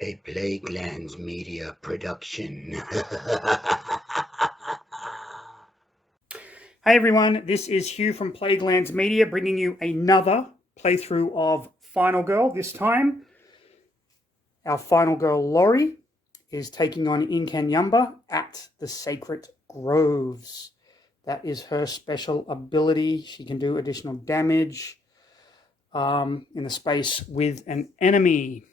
A Plaguelands Media production. Hey everyone, this is Hugh from Plaguelands Media bringing you another playthrough of Final Girl. This time, our Final Girl Laurie is taking on Inkanyamba at the Sacred Groves. That is her special ability. She can do additional damage in the space with an enemy.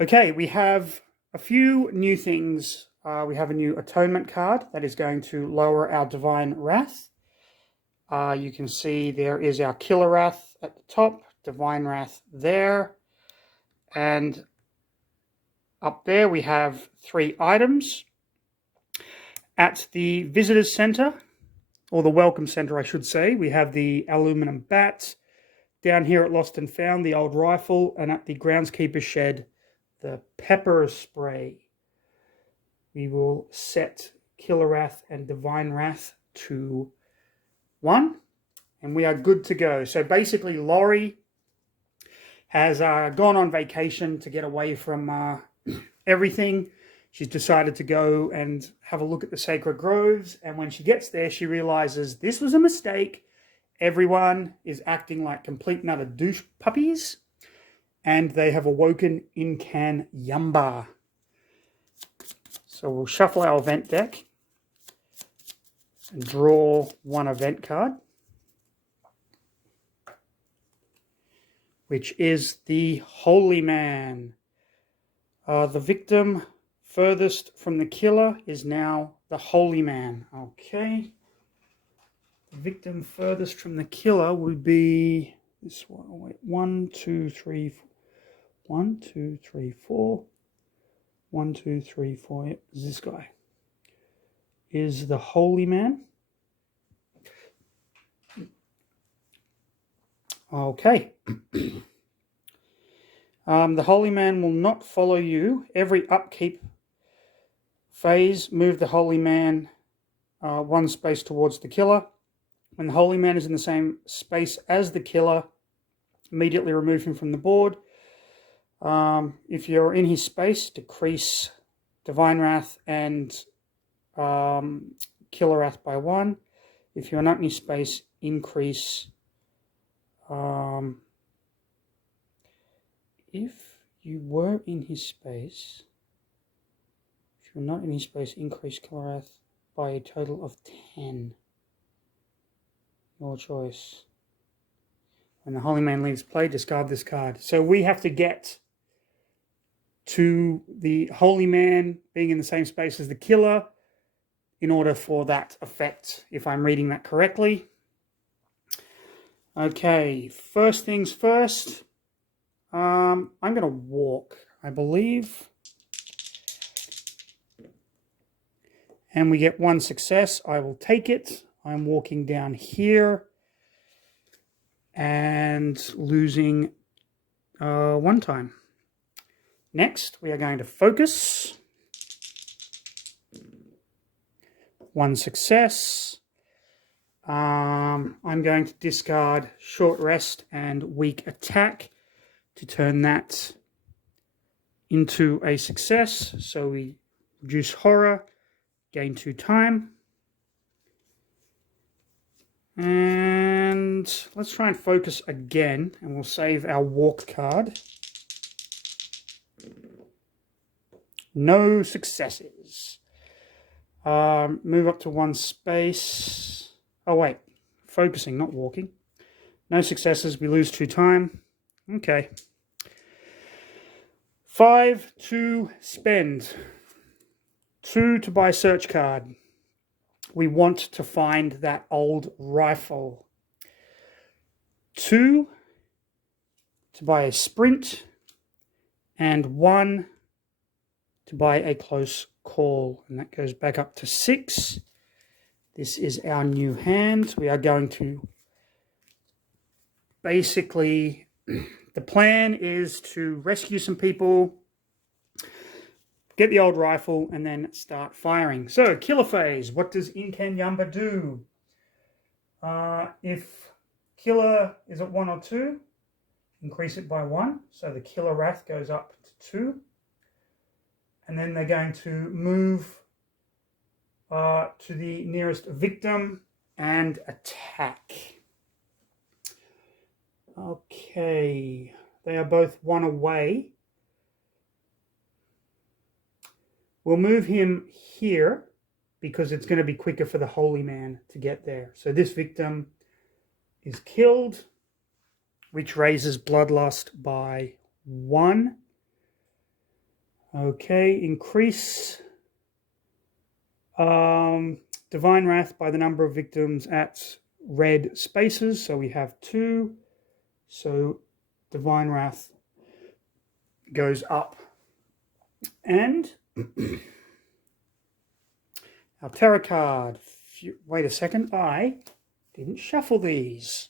Okay, we have a few new things. We have a new atonement card that is going to lower our divine wrath. You can see there is our killer wrath at the top, divine wrath there, and up there we have 3 items. At the visitors center, or the welcome center I should say, we have the aluminum bat. Down here at Lost and Found, the old rifle, and at the groundskeeper shed, the pepper spray. We will set killer wrath and divine wrath to 1, and we are good to go. So basically, Laurie has gone on vacation to get away from everything. She's decided to go and have a look at the Sacred Groves, and when she gets there, she realizes this was a mistake. Everyone is acting like complete and utter douche puppies, and they have awoken Inkanyamba. So we'll shuffle our event deck and draw 1 event card, which is the Holy Man. The victim furthest from the killer is now the Holy Man. Okay. The victim furthest from the killer would be this one. Oh, wait. 1, 2, 3, 1, 2, 3, 4. 1, 2, 3, 4. Yep, this guy is the Holy Man. Okay. The Holy Man will not follow you. Every upkeep phase, move the Holy Man 1 space towards the killer. When the Holy Man is in the same space as the killer, immediately remove him from the board. If you're in his space, decrease divine wrath and killer wrath by 1. If you're not in his space, increase. If you were in his space, if you're not in his space, increase killer wrath by a total of 10. Your choice. When the Holy Man leaves play, discard this card. So we have to get to the Holy Man being in the same space as the killer in order for that effect, if I'm reading that correctly. Okay, first things first. I'm going to walk, I believe. And we get 1 success. I will take it. I'm walking down here and losing 1 time. Next, we are going to focus. 1 success. I'm going to discard short rest and weak attack to turn that into a success. So we reduce horror, gain 2 time. And let's try and focus again, and we'll save our walk card. No successes. Move up to 1 space. Oh, wait. Focusing, not walking. No successes. We lose 2 time. Okay. 5 to spend. 2 to buy search card. We want to find that old rifle. 2 to buy a sprint. And 1 to buy a close call. And that goes back up to 6. This is our new hand. We are going to basically, the plan is to rescue some people, get the old rifle, and then start firing. So, killer phase. What does Inkanyamba do? If killer is at 1 or 2, increase it by 1. So the Killer Wrath goes up to 2. And then they're going to move to the nearest victim and attack. Okay, they are both 1 away. We'll move him here because it's going to be quicker for the Holy Man to get there. So this victim is killed, which raises Bloodlust by 1. Okay, increase Divine Wrath by the number of victims at red spaces. So we have 2. So Divine Wrath goes up. And our tarot card. Wait a second, I didn't shuffle these.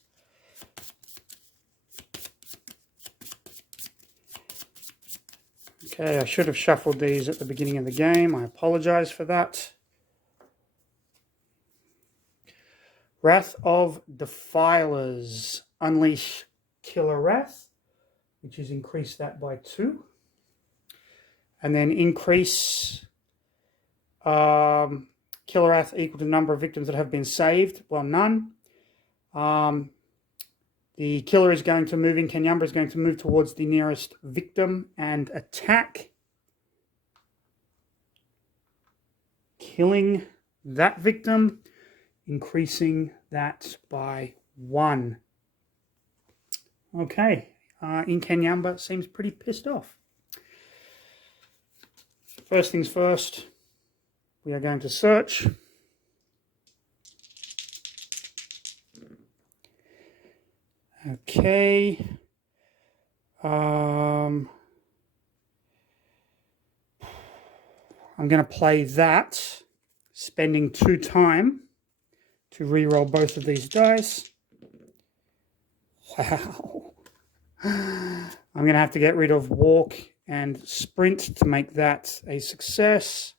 Okay, I should have shuffled these at the beginning of the game. I apologize for that. Wrath of Defilers. Unleash Killer Wrath, which is increase that by 2. And then increase Killer Wrath equal to the number of victims that have been saved. Well, none. The killer is going to move, Inkanyamba is going to move towards the nearest victim and attack. Killing that victim, increasing that by 1. Okay, Inkanyamba seems pretty pissed off. First things first, we are going to search. Okay. I'm going to play that, spending 2 time to re-roll both of these dice. Wow. I'm going to have to get rid of walk and sprint to make that a success.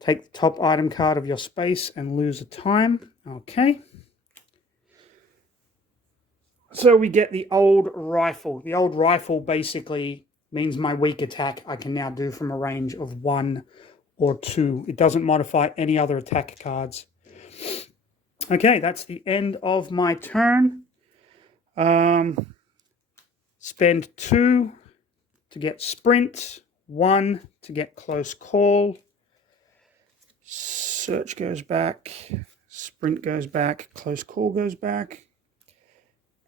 Take the top item card of your space and lose a time. Okay. So we get the old rifle. The old rifle basically means my weak attack I can now do from a range of 1 or 2. It doesn't modify any other attack cards. Okay, that's the end of my turn. Spend 2 to get sprint, 1 to get close call. Search goes back, sprint goes back, close call goes back.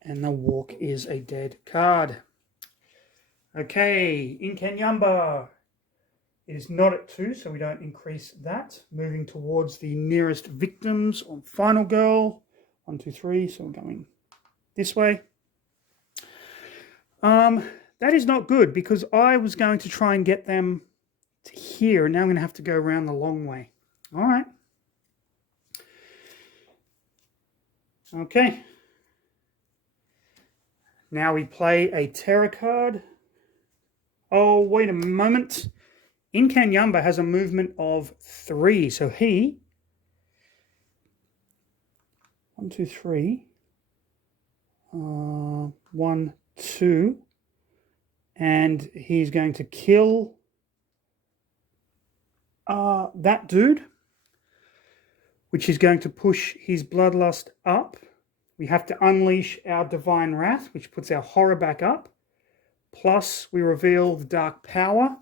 And the walk is a dead card. Okay, Inkanyamba. It is not at 2, so we don't increase that. Moving towards the nearest victims on Final Girl. 1, 2, 3, so we're going this way. That is not good because I was going to try and get them to here. Now I'm going to have to go around the long way. All right. Okay. Now we play a tarot card. Oh, wait a moment. Inkanyamba has a movement of 3. So he... 1, 2, 3. 1, 2. And he's going to kill that dude, which is going to push his bloodlust up. We have to unleash our Divine Wrath, which puts our horror back up. Plus, we reveal the Dark Power.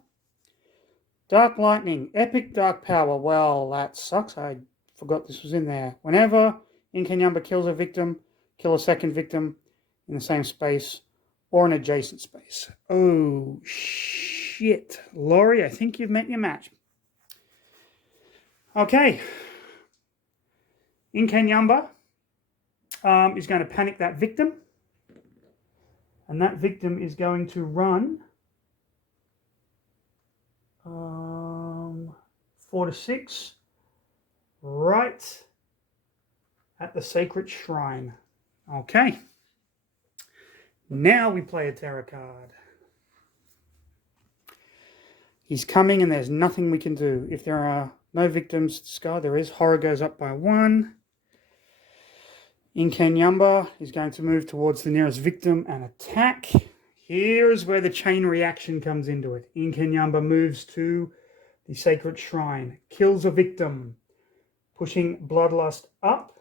Dark Lightning, Epic Dark Power. Well, that sucks. I forgot this was in there. Whenever Inkanyamba kills a victim, kill a second victim in the same space or an adjacent space. Oh, shit. Laurie, I think you've met your match. Okay. Inkanyamba is going to panic that victim. And that victim is going to run 4 to 6 right at the sacred shrine. Okay. Now we play a tarot card. He's coming and there's nothing we can do. If there are no victims to scar, there is. Horror goes up by 1. Inkanyamba is going to move towards the nearest victim and attack. Here's where the chain reaction comes into it. Inkanyamba moves to the sacred shrine, kills a victim, pushing Bloodlust up.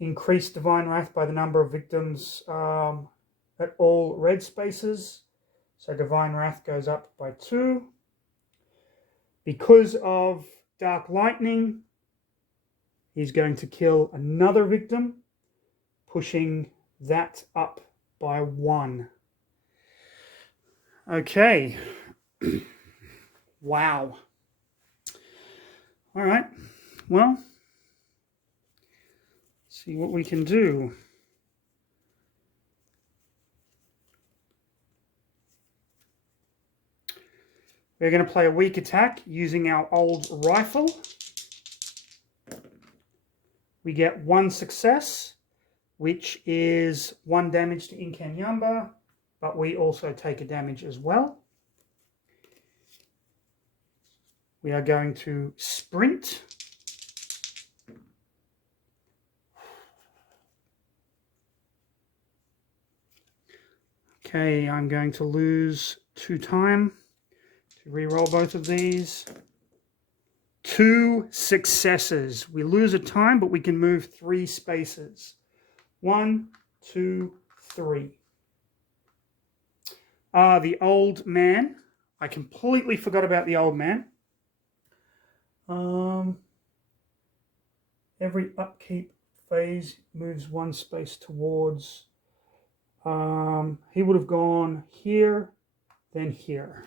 Increase Divine Wrath by the number of victims at all red spaces. So Divine Wrath goes up by 2. Because of Dark Lightning, he's going to kill another victim, pushing that up by 1. Okay. Wow. All right. Well, see what we can do. We're going to play a weak attack using our old rifle. We get 1 success, which is 1 damage to Inkanyamba, but we also take a damage as well. We are going to sprint. Okay, I'm going to lose 2 time to re-roll both of these. 2 successes. We lose a time, but we can move 3 spaces. 1, 2, 3. The old man. I completely forgot about the old man. Every upkeep phase moves 1 space towards. He would have gone here, then here.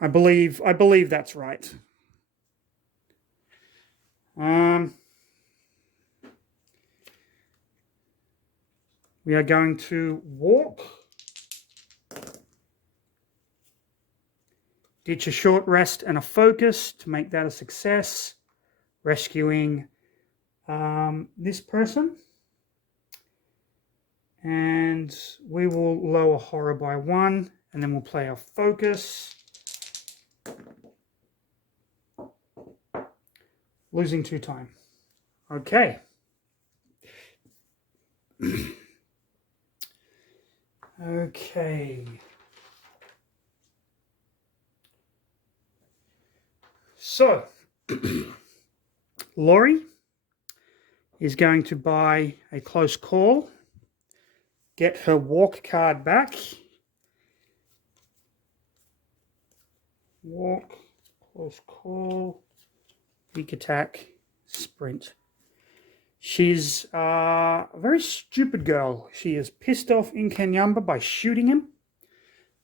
I believe that's right. We are going to walk. Ditch a short rest and a focus to make that a success. Rescuing this person. And we will lower horror by 1, and then we'll play our focus. Losing 2 time. Okay. Okay. So, Laurie is going to buy a close call, get her walk card back. Walk, close call, weak attack, sprint. She's a very stupid girl. She is pissed off Inkanyamba by shooting him.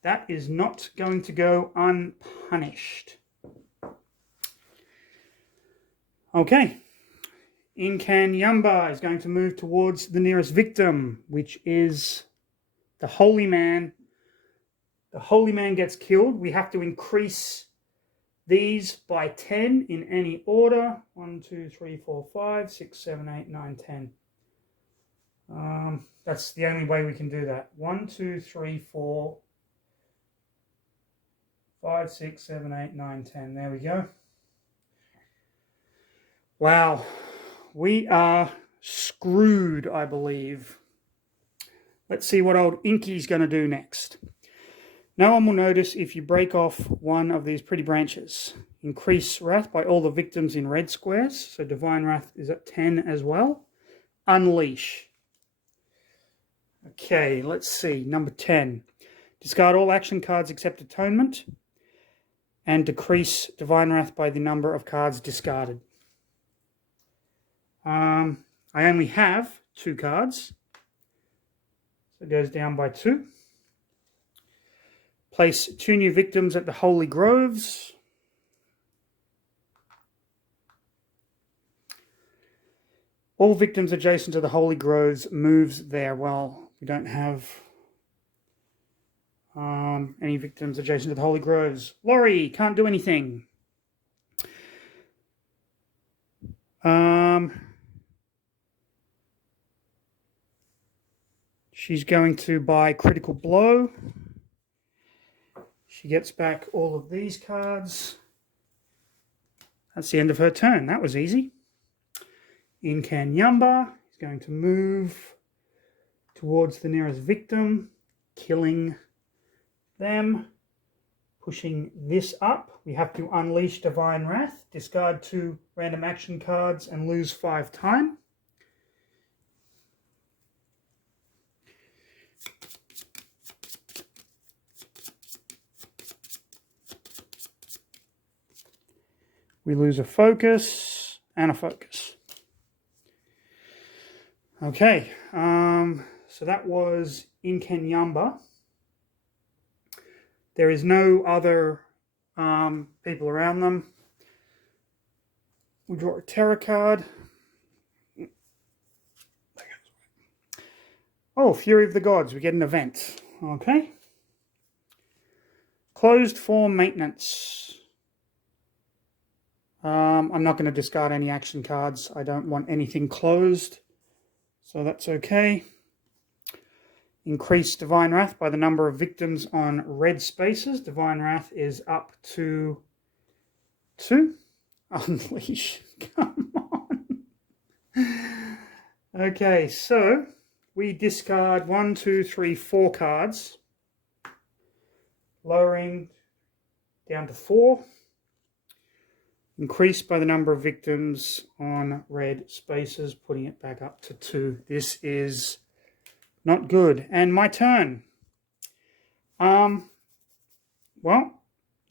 That is not going to go unpunished. Okay. Inkanyamba is going to move towards the nearest victim, which is the Holy Man. The Holy Man gets killed. We have to increase these by 10 in any order. 1, 2, 3, 4, 5, 6, 7, 8, 9, 10. That's the only way we can do that. 1, 2, 3, 4, 5, 6, 7, 8, 9, 10. There we go. Wow. We are screwed, I believe. Let's see what old Inky's going to do next. No one will notice if you break off one of these pretty branches. Increase wrath by all the victims in red squares. So Divine Wrath is at 10 as well. Unleash. Okay, let's see. Number 10. Discard all action cards except Atonement. And decrease Divine Wrath by the number of cards discarded. I only have 2 cards. So it goes down by 2. Place 2 new victims at the Holy Groves. All victims adjacent to the Holy Groves moves there. Well, we don't have any victims adjacent to the Holy Groves. Laurie can't do anything. She's going to buy Critical Blow. She gets back all of these cards. That's the end of her turn. That was easy. Inkanyamba is going to move towards the nearest victim, killing them, pushing this up. We have to unleash Divine Wrath, discard 2 random action cards and lose 5 time. We lose a focus and a focus. Okay, so that was Inkanyamba. There is no other people around them. We draw a terror card. Oh, Fury of the Gods. We get an event. Okay. Closed for maintenance. I'm not going to discard any action cards. I don't want anything closed. So that's okay. Increase Divine Wrath by the number of victims on red spaces. Divine Wrath is up to 2. Unleash. Come on. Okay, so we discard 1, 2, 3, 4 cards. Lowering down to 4. Increased by the number of victims on red spaces, putting it back up to 2. This is not good. And my turn. Well,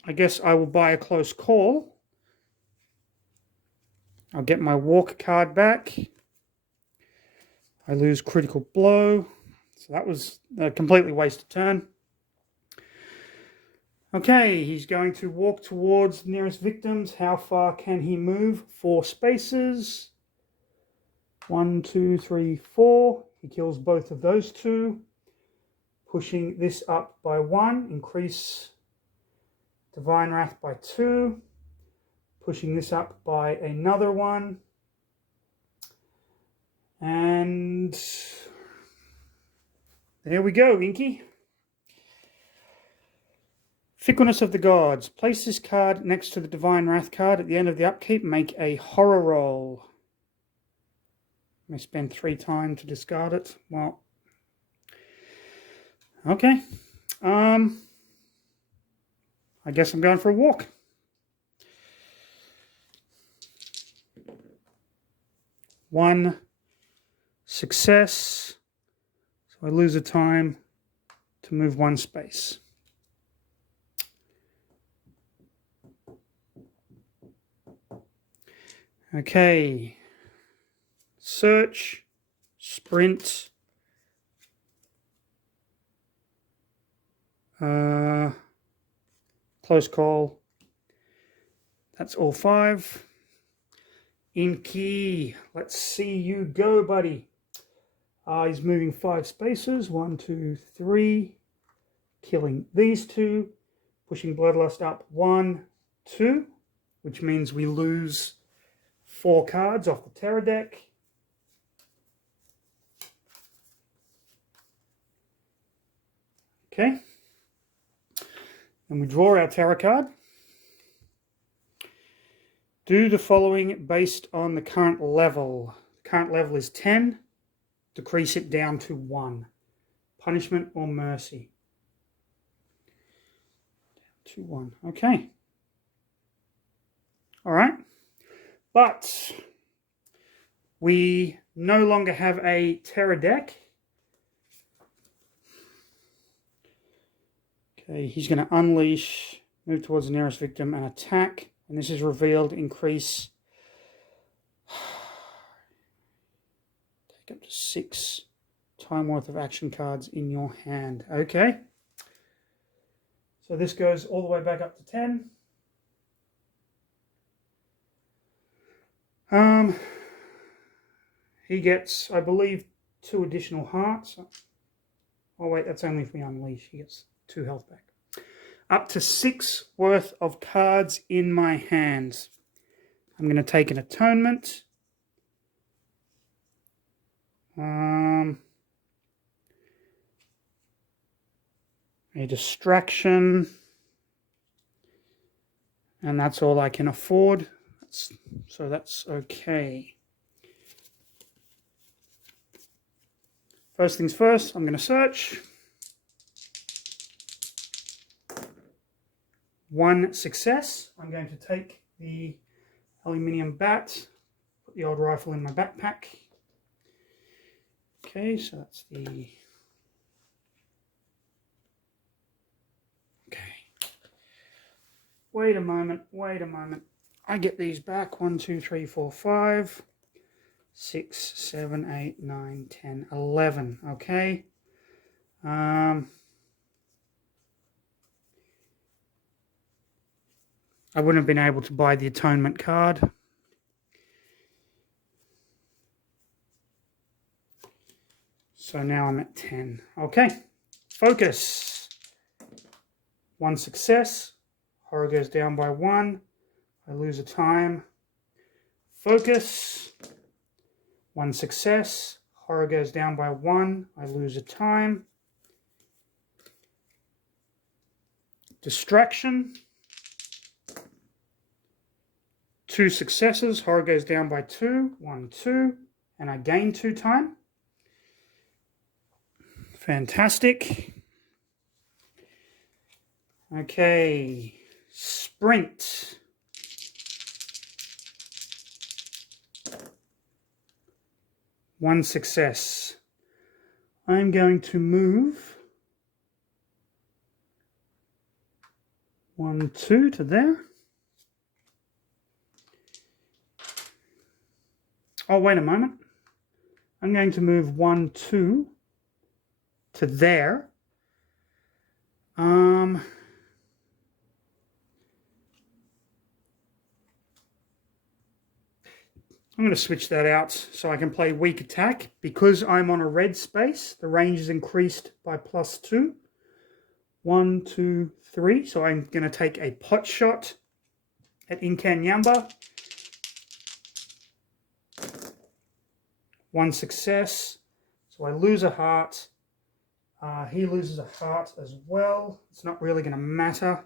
I guess I will buy a close call. I'll get my walk card back. I lose critical blow. So that was a completely wasted turn. Okay, he's going to walk towards the nearest victims. How far can he move? 4 spaces. 1, 2, 3, 4. He kills both of those 2. Pushing this up by 1. Increase Divine Wrath by 2. Pushing this up by another 1. And there we go, Inky. Fickleness of the Gods. Place this card next to the Divine Wrath card at the end of the upkeep. Make a horror roll. I may spend 3 time to discard it. Well, okay. I guess I'm going for a walk. One success. So I lose a time to move 1 space. Okay, search, sprint, close call. That's all 5. Inky, let's see you go, buddy. He's moving 5 spaces. 1, 2, 3. Killing these 2. Pushing Bloodlust up 1, 2, which means we lose 4 cards off the Terror deck. Okay. And we draw our Terror card. Do the following based on the current level. The current level is 10. Decrease it down to 1. Punishment or mercy. Down to 1. Okay. All right. But we no longer have a Terror deck. Okay, he's going to unleash, move towards the nearest victim and attack. And this is revealed, increase. Take up to 6 time worth of action cards in your hand. Okay. So this goes all the way back up to 10. He gets, I believe, 2 additional hearts. Oh wait, that's only if we unleash. He gets 2 health back. Up to 6 worth of cards in my hands. I'm going to take an atonement. A distraction. And that's all I can afford. So that's okay. First things first, I'm going to search. 1 success. I'm going to take the aluminium bat, put the old rifle in my backpack. Okay, so that's the... Okay. Wait a moment. I get these back. 1, 2, 3, 4, 5, 6, 7, 8, 9, 10, 11. Okay. I wouldn't have been able to buy the atonement card. So now I'm at 10. Okay. Focus. 1 success. Horror goes down by 1. I lose a time. Focus. 1 success. Horror goes down by 1. I lose a time. Distraction. 2 successes. Horror goes down by 2. 1, 2. And I gain 2 time. Fantastic. Okay. Sprint. 1 success. I'm going to move 1, 2 to there. Oh, wait a moment. I'm going to move 1, 2 to there. I'm going to switch that out so I can play weak attack. Because I'm on a red space, the range is increased by +2. 1, 2, 3. So I'm going to take a pot shot at Inkanyamba. 1 success. So I lose a heart. He loses a heart as well. It's not really going to matter.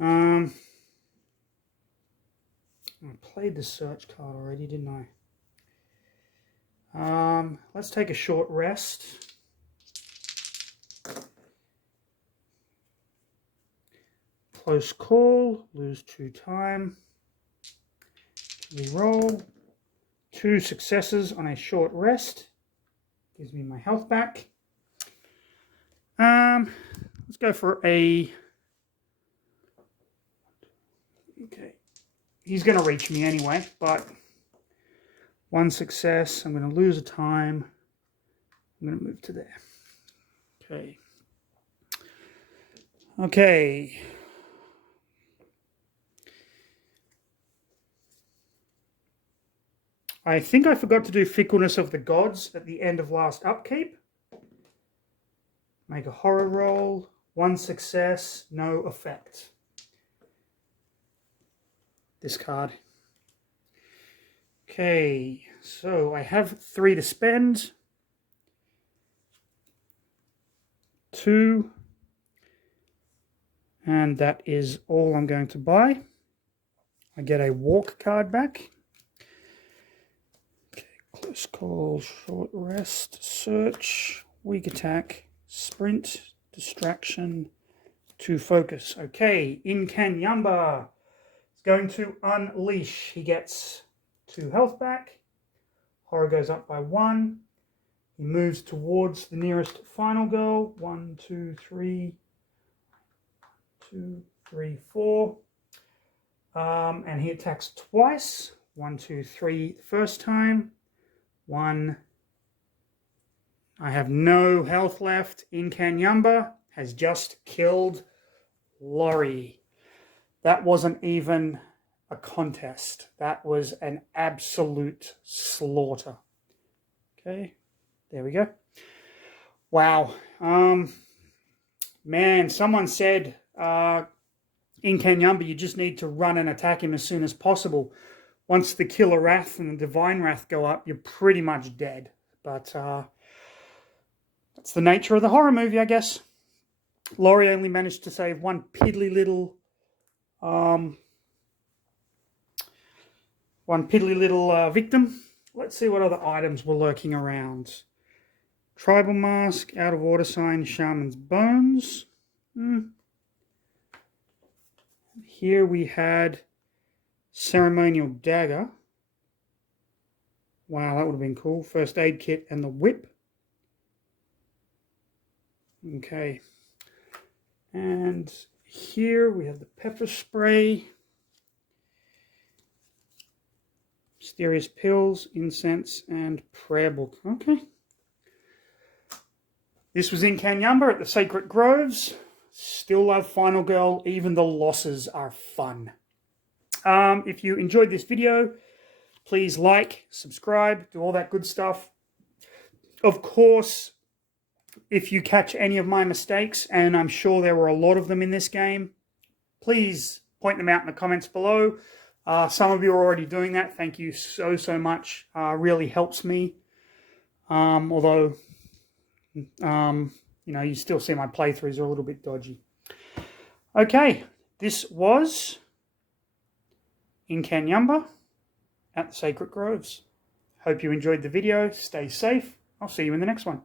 I played the search card already, didn't I? Let's take a short rest. Close call, lose 2 time. Reroll. 2 successes on a short rest. Gives me my health back. Let's go for a... Okay. He's going to reach me anyway, but 1 success. I'm going to lose a time. I'm going to move to there. Okay. Okay. I think I forgot to do Fickleness of the Gods at the end of last upkeep. Make a horror roll. 1 success, no effect. Discard. Okay, so I have 3 to spend. 2. And that is all I'm going to buy. I get a walk card back. Okay, close call, short rest, search, weak attack, sprint, distraction, 2 focus. Okay, Inkanyamba is going to unleash. He gets 2 health back. Horror goes up by 1. He moves towards the nearest final girl. 1, 2, 3. 2, 3, 4. And he attacks twice. 1, 2, 3 the first time. 1. I have no health left. Inkanyamba has just killed Laurie. That wasn't even a contest. That was an absolute slaughter. Okay, there we go. Wow. Man, someone said Inkanyamba, you just need to run and attack him as soon as possible. Once the Killer Wrath and the Divine Wrath go up, you're pretty much dead. But that's the nature of the horror movie, I guess. Laurie only managed to save one piddly little victim. Let's see what other items were lurking around. Tribal Mask, Out of Order Sign, Shaman's Bones. Here we had Ceremonial Dagger. Wow, that would have been cool. First Aid Kit and the Whip. Okay. And here we have the Pepper Spray. Mysterious Pills, Incense, and Prayer Book. Okay. This was Inkanyamba at the Sacred Groves. Still love Final Girl. Even the losses are fun. If you enjoyed this video, please like, subscribe, do all that good stuff. Of course, if you catch any of my mistakes, and I'm sure there were a lot of them in this game, please point them out in the comments below. Some of you are already doing that. Thank you so much. Really helps me. Although, you know, you still see my playthroughs are a little bit dodgy. Okay, this was Inkanyamba at the Sacred Groves. Hope you enjoyed the video. Stay safe. I'll see you in the next one.